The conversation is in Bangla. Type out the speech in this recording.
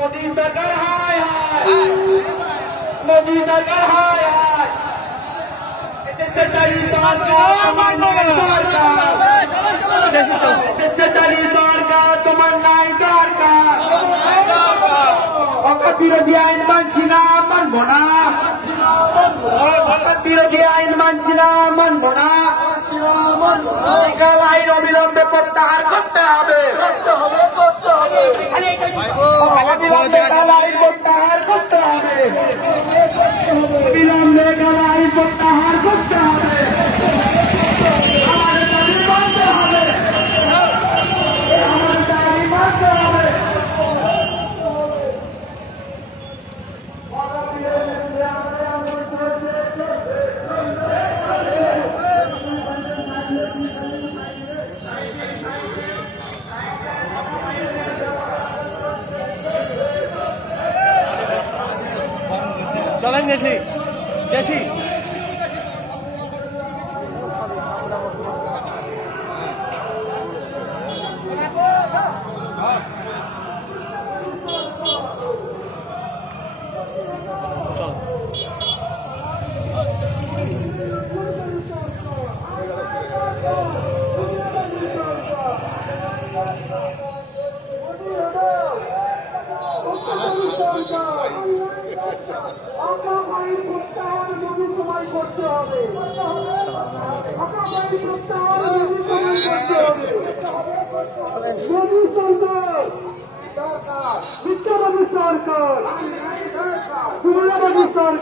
मोदी सरकार हाय हाय मोदी सरकार हाय हाय चली सरकार তোমার নাই দরকার বিরোধী আইন মানছি না মানব না বিরোধী আইন মানছি না মানব না লিগ্যাল আইন অবিলম্বে প্রত্যাহার করতে হবে অবিলম্বে কাল আইন প্রত্যাহার করতে হবে অবিলম্বে কাল আইন প্রত্যাহার করতে হবে আমাদের দাবি মানতে হবে আমাদের দাবি মানতে হবে চলেন গেছি গেছি সরকার